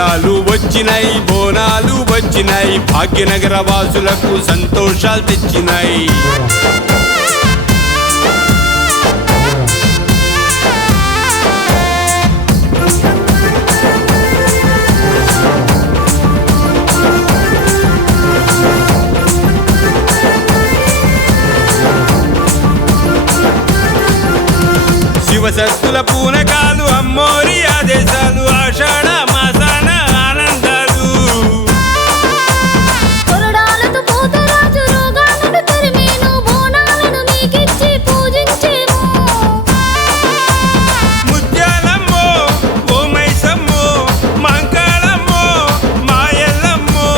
బోనాలు వచ్చినాయి బోనాలు వచ్చినాయి భాగ్యనగర వాసులకు సంతోషాలు తెచ్చినాయి. శివసత్తుల పూనకాలు అమ్మోరి ఆదేశాలు ఆషాఢ మాసాన ఆనందాలు కొరడాలతో పోతరాజు రోగాలను తరిమేను బోనాలను మీకిచ్చి పూజించేము. ముత్యాలమ్మో ఓ మైసమ్మో మంకాళమ్మో మాయల్లమ్మో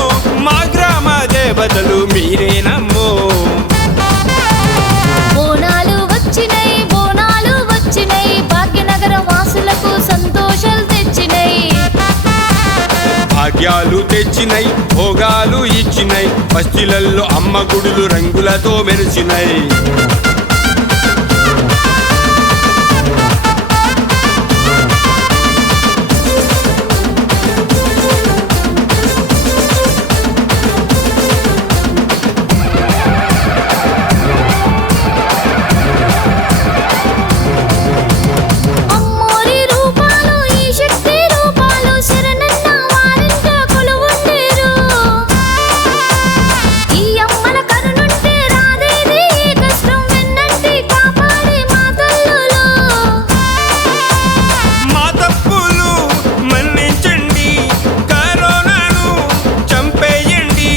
మా గ్రామ దేవతలు మీరేనమ్మో. బోనాలు వచ్చినాయి బోనాలు వచ్చినాయి భాగ్యనగర వాసులకు సంతోషాలు తెచ్చినాయి. భాగ్యాలు తెచ్చినాయి భోగాలు ఇచ్చినాయి బస్తీలల్లో అమ్మ గుడులు రంగులతో మెరిసినాయి. అమ్మోరి రూపాలు ఈ శక్తి రూపాలు శరణన్న వారింట కొలువుండేరు. ఈ అమ్మల కరుణుంటే రాదేది ఏ కష్టం వెన్నంటి కాపాడే మా తల్లులు. మా తప్పులు మన్నించండి కరోనాను చంపేయండి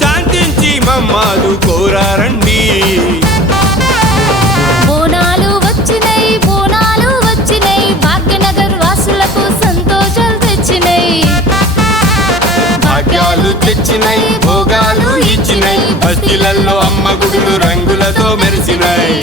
శాంతించి మమ్మాదు కోరారండి. బోనాలు వచ్చినాయి భాగ్యనగర్ వాసులకు సంతోషాలు తెచ్చినాయి. భాగ్యాలు తెచ్చినాయి భోగాలు ఇచ్చినాయి బస్తీలల్లో అమ్మ గుడులు రంగులతో మెరిసినాయి.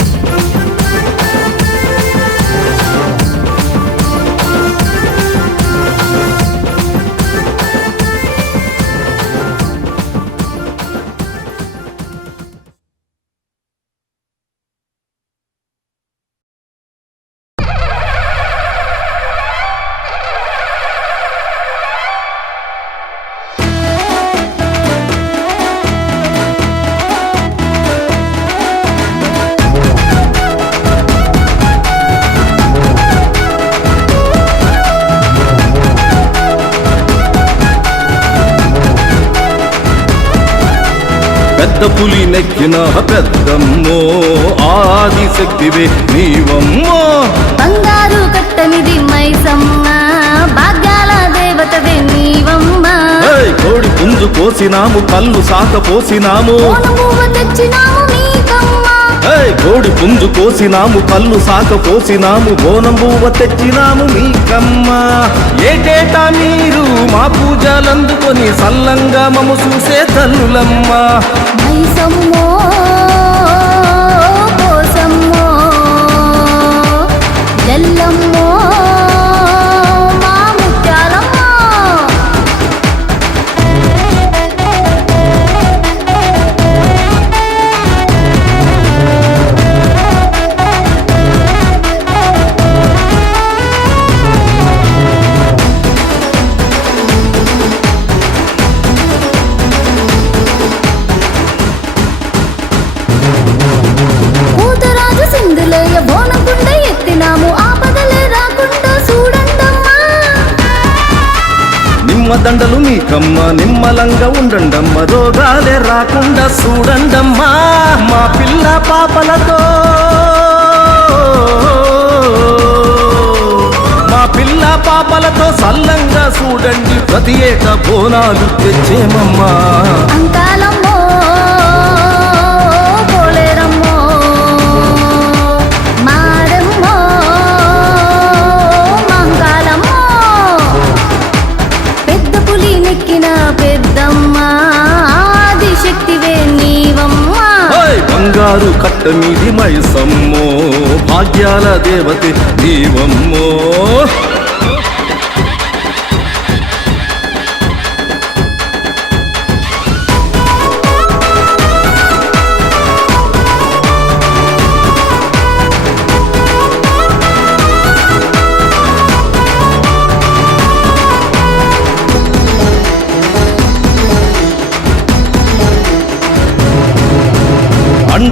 పెద్ద పులి నెక్కిన పెద్దమ్మో ఆదిశక్తివే నీవమ్మో. బంగారు కట్టనిది మైసమ్మ భాగ్యాల దేవతవే నీవమ్మ. కోడి పుంజు కోసినాము కళ్ళు సాక పోసినాము బోనమువ్వ తెచ్చినాము మీకమ్మ. కోడి పుంజు కోసినాము కళ్ళు సాక పోసినాము బోనం బువ్వ తెచ్చినాము మీకమ్మ. ఏటేటా మీరు మా పూజలందుకొని సల్లంగా మము చూసే తల్లులమ్మ. మైసమ్మో కోసమ్మో ఎల్లమ్మో మా ముత్యాలమ్మో. పూతరాజు సింధులేయ బోనకుండ ఎత్తినాము ఆపదలే రాకుండా చూడండమ్మా. నిమ్మ దండలు మీకమ్మ నిమ్మలంగా ఉండండమ్మ రోగాలే రాకుండా చూడండమ్మా. మా పిల్ల పాపలతో మా పిల్ల పాపలతో సల్లంగా చూడండి ప్రతి ఏటా బోనాలు తెచ్చేమమ్మా. అంకాలమ్మో పోలేరమ్మో మారమ్మో మంగాళమ్మో. పెద్ద పులి నెక్కిన పెద్దమ్మ ఆదిశక్తివే నీవమ్మ. బంగారు కట్ట మీది మైసమ్మో భాగ్యాల దేవతే నీవమ్మో.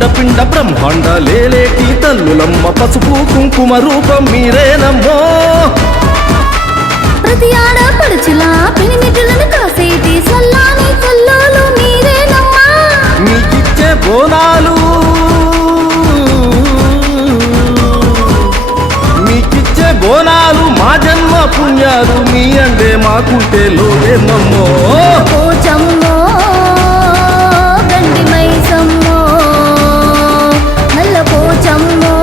అండపిండ బ్రహ్మాండ లేలేటి తల్లులమ్మ పసుపు కుంకుమ రూపం మీరేనమ్మో ప్రతి ఆడపడుచులా పెనిమిటులను కాసేటి సల్లాని తల్లులు మీరేనమ్మా మీకిచ్చే బోనాలు మీకిచ్చే బోనాలు మా జన్మ పుణ్యాలు మీ అంటే మాకుంటే లోదేమమ్మో పోచమ్మో గండి మైసమ్మో నల్ల పోచమ్మో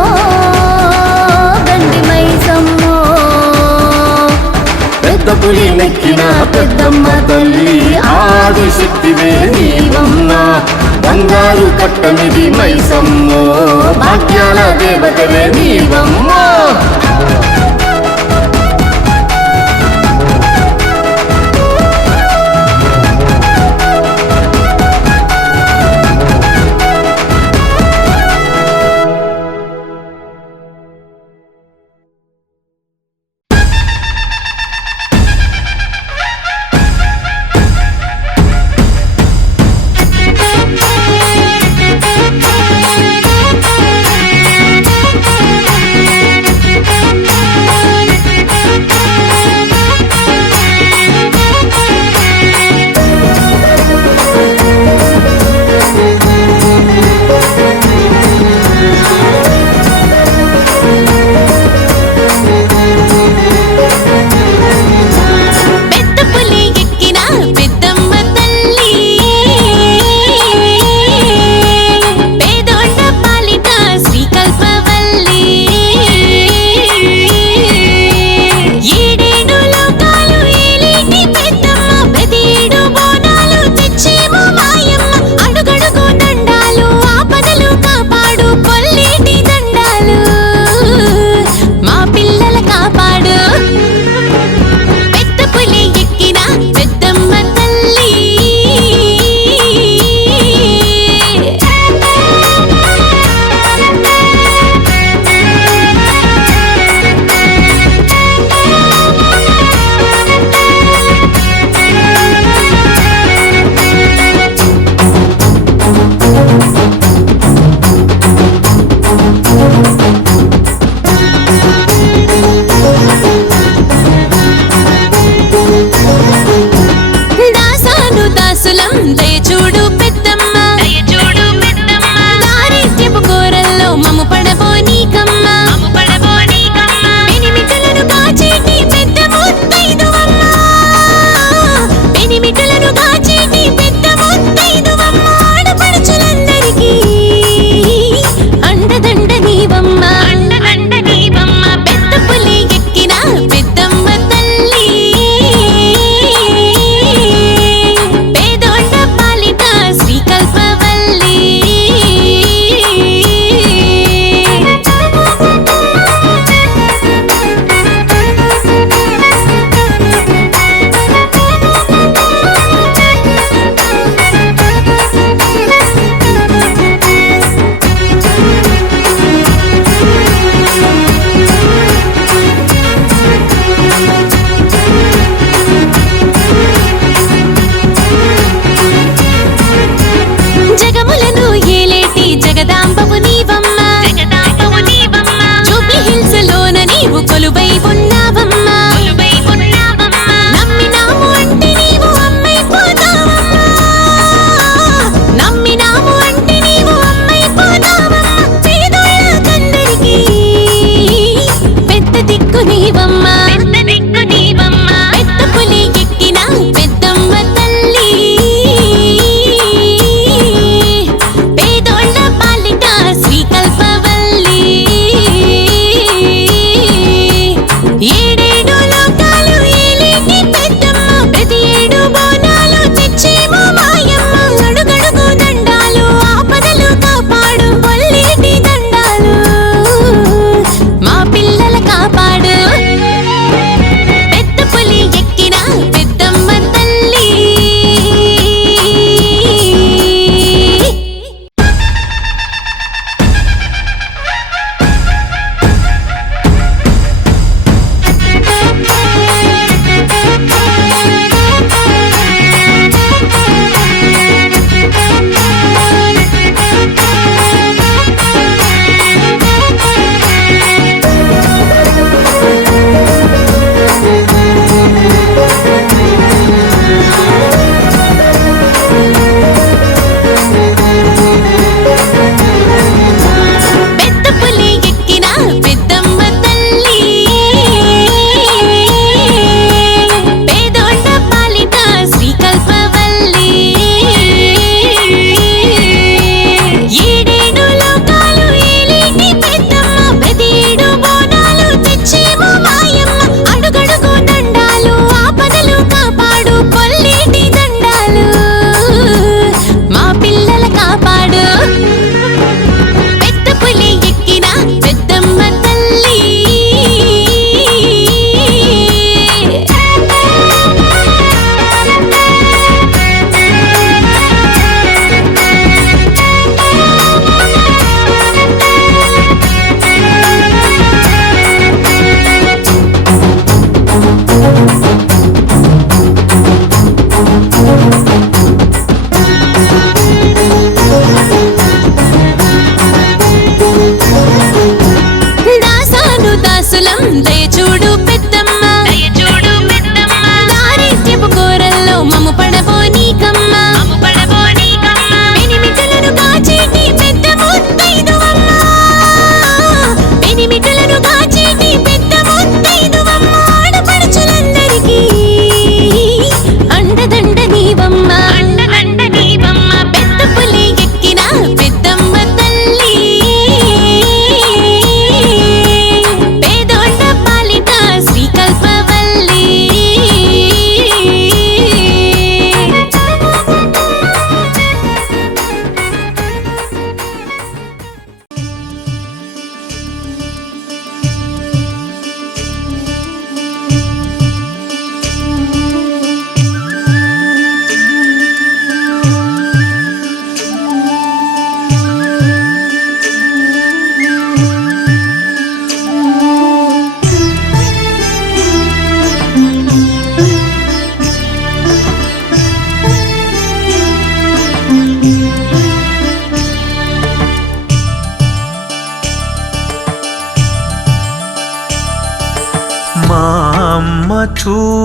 గండి మైసమ్మో పెద్ద పులి నెక్కిన పెద్దమ్మ తల్లి ఆదిశక్తివే నీవమ్మ బంగారు కట్టమిది మైసమ్మో భాగ్యాల దేవతవే నీవమ్మో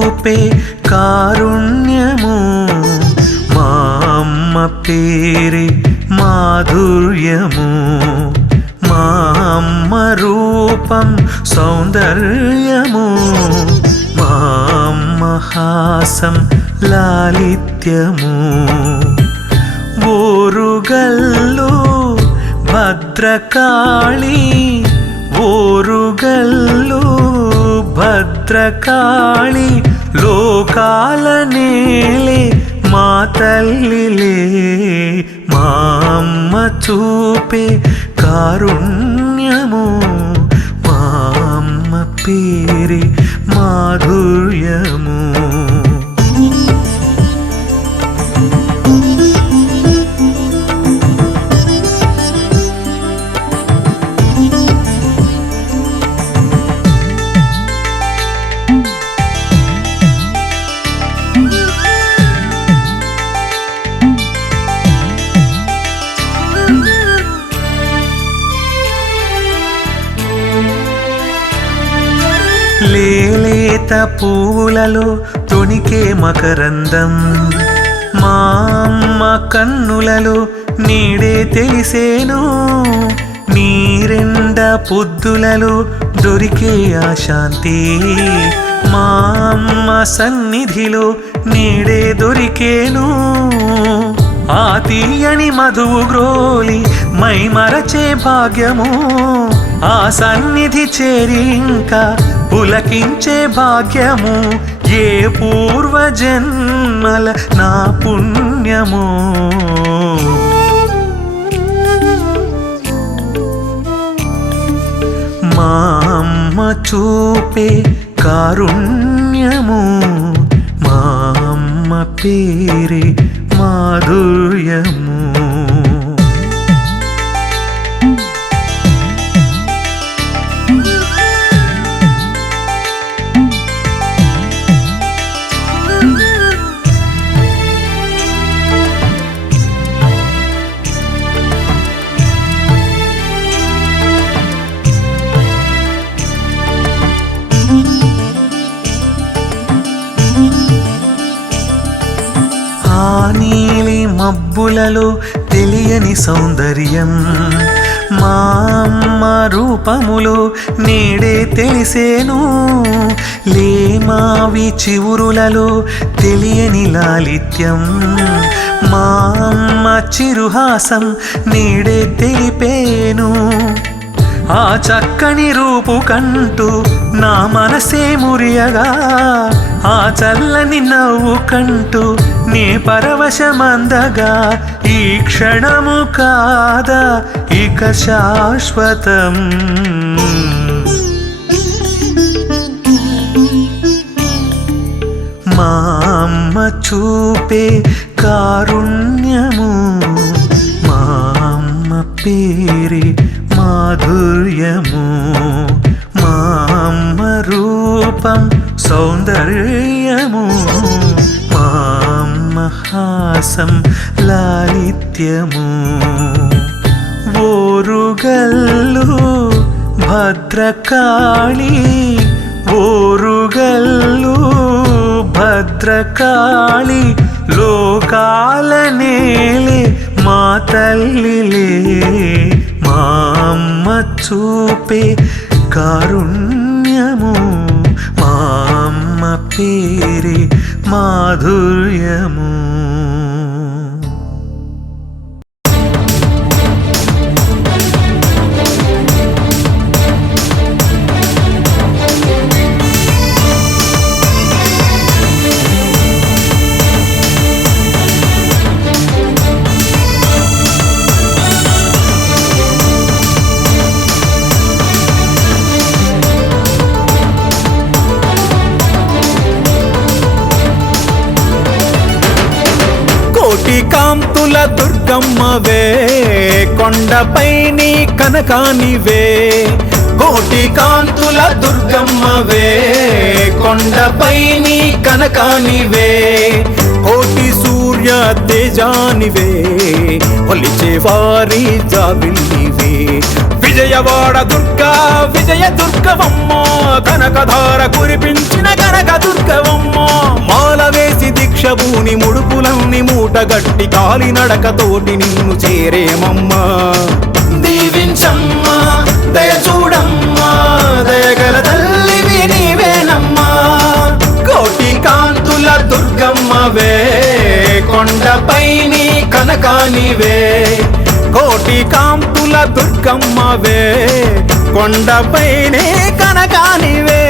చూపే కారుణ్యము మా అమ్మ పేరే మాధుర్యము మా అమ్మ రూపం సౌందర్యము మా అమ్మ హాసం లాలిత్యము ఓరుగల్లు భద్రకాళి ఓరుగల్లు భద్రకాళి లోకాల నేలే మా తల్లిలే మా అమ్మ చూపే కారుణ్యము మా అమ్మ పేరే మాధుర్యము లేలేత పూలలో తొణికే మకరందం మా అమ్మ కన్నులలో నీడే తెలిసేను నీరెండ పొద్దులలో దొరికే ఆ శాంతి మా అమ్మ సన్నిధిలో నీడే దొరికేను ఆ తీయని మధువు గ్రోలి మై మరచే భాగ్యము ఆ సన్నిధి చేరి ఇంకా పులకించే భాగ్యము ఏ పూర్వజన్మల నా పుణ్యము మా అమ్మ చూపే కారుణ్యము మా అమ్మ పేరే మాధుర్యము నీలి మబ్బులలో తెలియని సౌందర్యం మా అమ్మ రూపములో నేడే తెలిసేను లేమావి చివురులలో తెలియని లాలిత్యం మా అమ్మ చిరుహాసం నేడే తెలిపేను ఆ చక్కని రూపు కంటూ నా మనసే మురియగా ఆ చల్లని నవ్వు కంటూ నే పరవశమందగా ఈ క్షణము కాదా ఇక శాశ్వతం మా అమ్మ చూపే కారుణ్యము మా అమ్మ పేరే మాధుర్యము మా అమ్మ రూపం సౌందర్యము మా అమ్మ హాసం లాలిత్యము ఓరుగల్లు భద్రకాళి ఓరుగల్లు భద్రకాళి లోకాల నేలే మా తల్లిలే మా అమ్మ చూపే కారుణ్యము మా అమ్మ పేరే మాధుర్యము కాంతుల దుర్గమ్మవే కొండపై నీ కనకానివే కోటి కాంతుల దుర్గమ్మవే కొండపై నీ కనకానివే కోటి సూర్య తేజానివే ఒలిచే వారి జాబిల్లివే విజయవాడ దుర్గా విజయ దుర్గవమ్మ, కనకధార కురిపించిన కనక దుర్గవమ్మ. మాల వేసి దీక్షభూని ముడుపులన్నీ మూటగట్టి కాలినడకతోటి నిన్ను చేరేమమ్మా. దీవించమ్మా దయ చూడమ్మా, దయగల తల్లివి నీవేనమ్మా. కోటి కాంతుల దుర్గమ్మవే, కొండపై నీ కనకానివే. కోటి కాంతుల దుర్గమ్మవే, కొండపై నీ కనకానివే.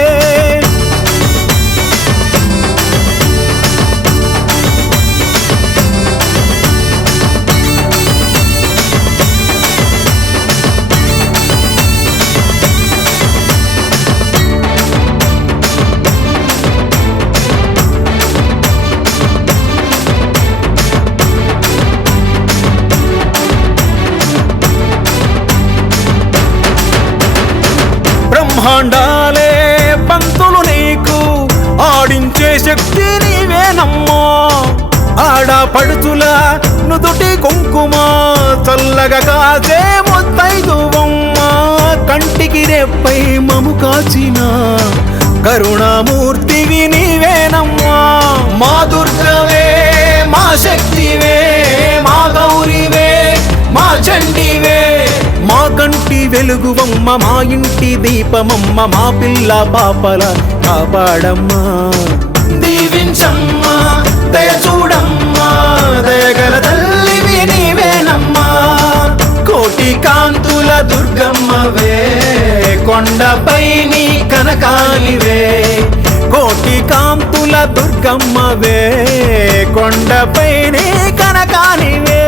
బ్రహ్మాండాలే పంతులు నీకు ఆడించే శక్తి నీవేనమ్మా. ఆడపడుచుల నుదుటి కుంకుమ చల్లగా కాచే ముత్తైదువమ్మ. కంటికి రెప్పై మము కాచిన కరుణామూర్తివి నీవేనమ్మా. మా దుర్గవే, మా శక్తివే, మా గౌరివే, మా చండివే. మా కంటి వెలుగువమ్మ, మా ఇంటి దీపమమ్మ, మా పిల్ల పాపల కాపాడమ్మా. దీవించమ్మా దయ చూడమ్మా, దయగల తల్లివి నీవేనమ్మా. కోటి కాంతుల దుర్గమ్మవే, కొండపై నీ కనకానివే. కోటి కాంతుల దుర్గమ్మవే, కొండపై నీ కనకానివే.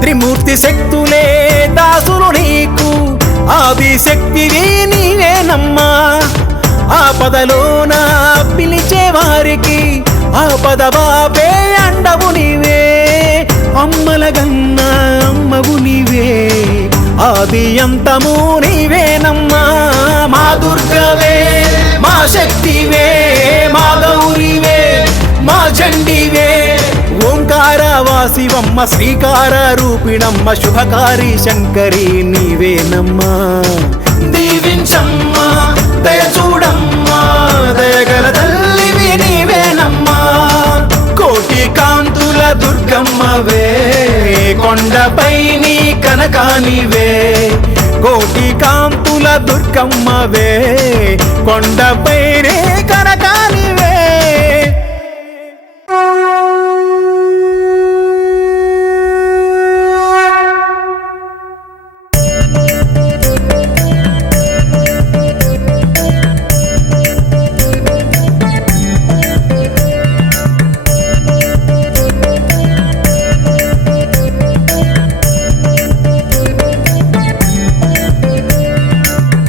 త్రిమూర్తి శక్తులే దాసులు నీకు, ఆది శక్తివి నీవేనమ్మా. ఆపదలోన పిలిచే వారికి ఆపద బాపే అండవు నీవే. అమ్మల గన్న అమ్మవు నీవే, ఆది అంతము నీవేనమ్మా. మా దుర్గవే, మా శక్తివే, మా గౌరివే, మా చండివే. ఓంకారవాసివమ్మ, శ్రీకార రూపిణమ్మ, శుభకారి శంకరి నీవేనమ్మా. దీవించమ్మా దయ చూడమ్మా, దయగల తల్లివి నీవేనమ్మా. కోటి కాంతుల దుర్గమ్మవే, కొండపై నీ కనకానివే. కోటి కాంతుల దుర్గమ్మవే, కొండపై నీ కనకానివే.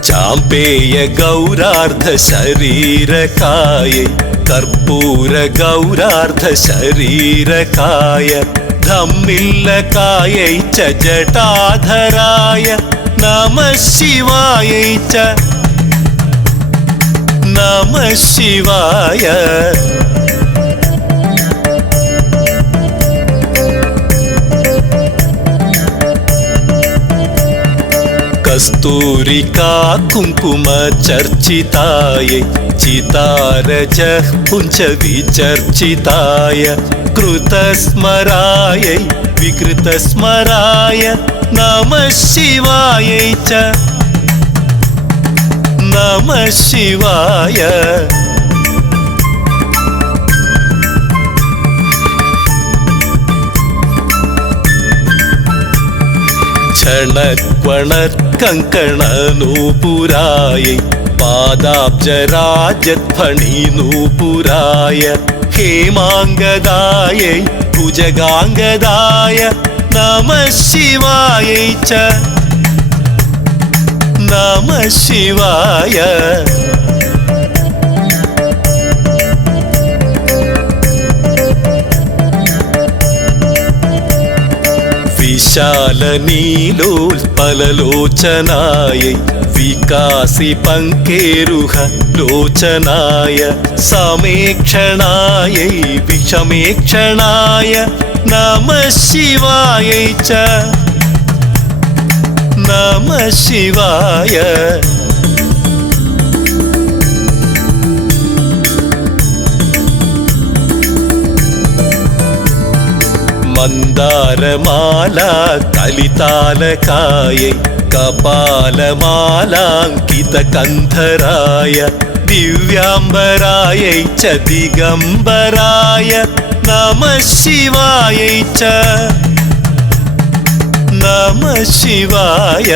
चाम्पेय गौरार्ध शरीरकाय, कर्पूर गौरार्ध शरीरकाय, धम्मिल्लकायै च जटाधराय नमः शिवायै च नमः शिवाय। कस्तूरिका कुङ्कुम चर्चितायै, चितारजः पुञ्च विचर्चिताय, कृतस्मरायै विकृतस्मराय नमः शिवायै च नमः शिवाय। क्षणक्वणत्कङ्कणनूपुरायै, पादाब्जराजध्वनिनूपुराय, हेमाङ्गदायै భుజగాంగదాయ నమః శివాయై చ నమః శివాయ విశాలనీలోల్పలలోచనాయై వికాసి పంకేరుహ లోచనాయ సమేక్షణాయై విషమేక్షణాయ నమః శివాయై చ నమః శివాయ మందారమాలా కలితాలకాయై కపాలమాలాంకితకంధరాయ దివ్యాంబరాయై చ దిగంబరాయ నమః శివాయై చ నమః శివాయ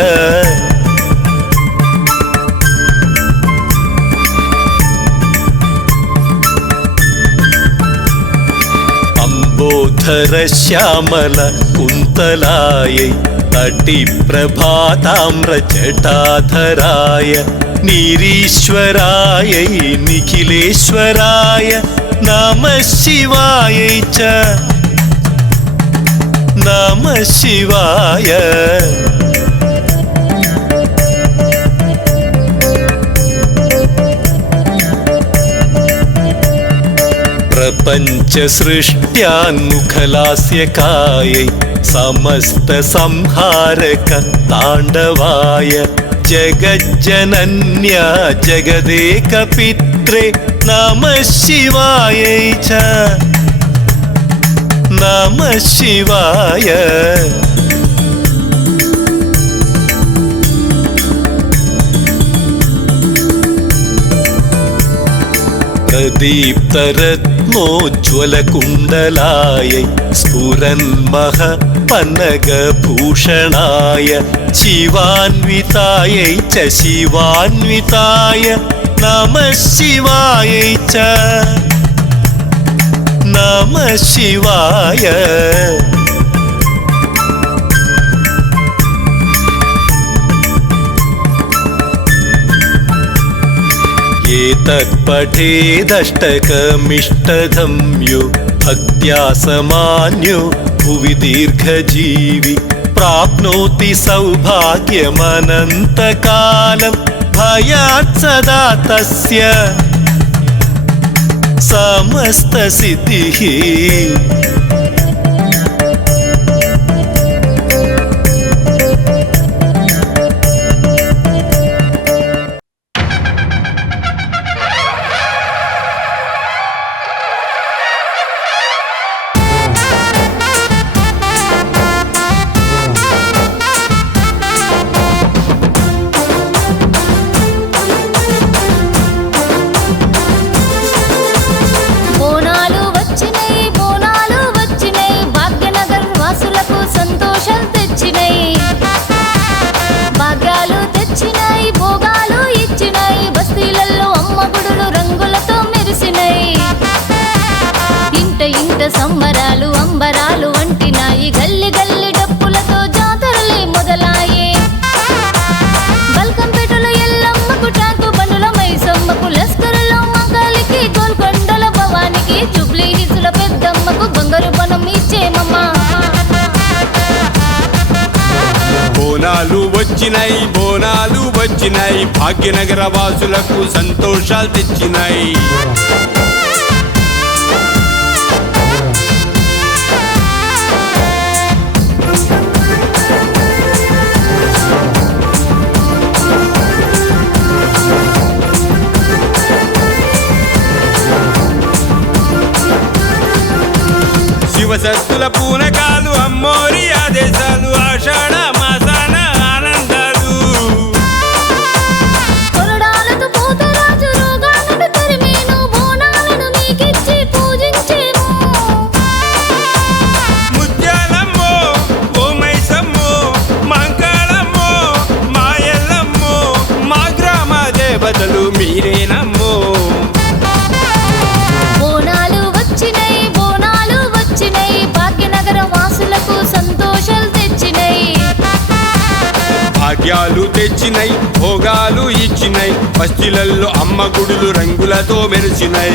అంబోధర శ్యామల కుంతలాయై తటి ప్రభాతామ్ర జటాధరాయ నీరీశ్వరాయై నిఖిలేశ్వరాయ నమః శివాయై చ నమః శివాయ ప్రపంచ సృష్ట్యాన్ముఖలాస్యకాయై సమస్త సంహారక తాండవాయ జగజ్జనన్య జగదేక పిత్రే నమః శివాయై చ నమః శివాయ ప్రదీప్తరత్నోజ్వలకుండలాయై స్ఫురన్మహ పన్నగభూషణాయ శివాన్వితాయై చ శివాన్వితాయ నమః శివాయై చ నమః శివాయ ఏతత్పఠేదష్టకమిష్టధమ్యో భక్త్యా సమాన్యో భువి దీర్ఘజీవి ప్రాప్నోతి సౌభాగ్యమనంతకాలం భయాత్ సదా తస్య సమస్త సిద్ధిః సంబరాలు అంబరాలు వంటినాయి గల్లి గల్లి డప్పులతో జాతరలే మొదలాయే బల్కంపేటలో ఎల్లమ్మకు టాకు బండుల మైసమ్మకు లస్కరులో మంగళికి గోల్కొండల భవానికి జుబ్లీ హిల్స్ల పెద్దమ్మకు బంగారు బనం ఇచ్చేమమ్మా బోనాలు వచ్చినాయి భాగ్యనగర వాసులకు సంతోషాలు తెచ్చినాయి శివసత్తుల పూనకాలు అమ్మోరి ఆదేశాలు ఆషాఢ మాసాన ఆనందాలు కొరడాలతో పోతరాజు రోగాలను తరిమేను బోనాలను మీకిచ్చి పూజించేము ముత్యాలమ్మో ఓ మైసమ్మో మాంకాళమ్మో మాయల్లమ్మో మా గ్రామ దేవతలు మీరేనమ్మో బోనాలు వచ్చినాయి భాగ్యాలు తెచ్చినై భోగాలు ఇచ్చినై బస్తీలల్లో అమ్మ గుడులు రంగులతో మెరిసినై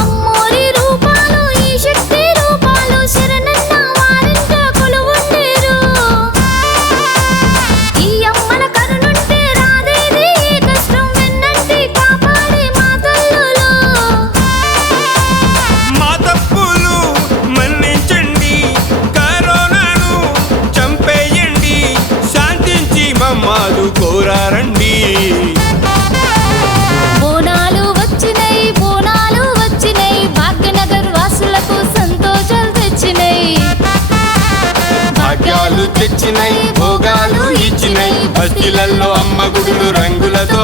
అమ్మోరి రూపాలు ఈ శక్తి రూపాలు శరణన్న వారింట కొలువుండేరు ఈ అమ్మల కరుణుంటే రాదేది ఏ కష్టం వెన్నంటి కాపాడే మా తల్లులు మా తప్పులు మన్నించండి కరోనాను చంపేయండి శాంతించి మమ్మాదు కోరారండి బోనాలు వచ్చినై భాగ్యనగర్ వాసులకు సంతోషాలు తెచ్చినై భాగ్యాలు తెచ్చినై భోగాలు ఇచ్చినై బస్తీలల్లో అమ్మ గుడులు రంగులతో